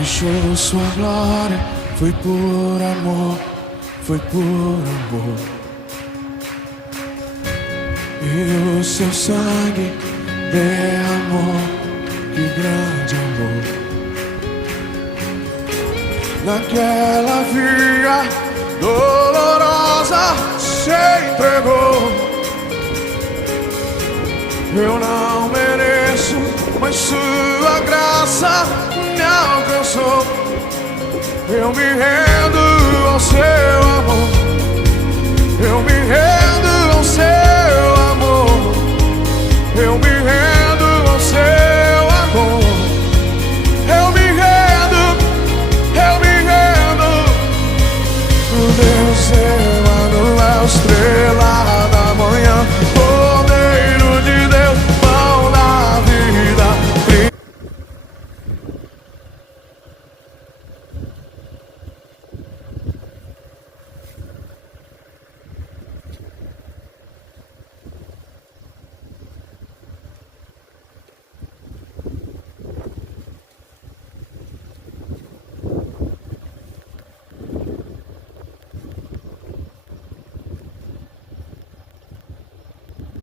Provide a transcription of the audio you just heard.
deixou sua glória. Foi por amor, foi por amor. E o seu sangue derramou, que grande amor. Naquela via dolorosa se entregou. Eu não mereço, mas sua graça me alcançou. Eu me rendo ao seu amor. Eu me rendo ao seu amor. Eu me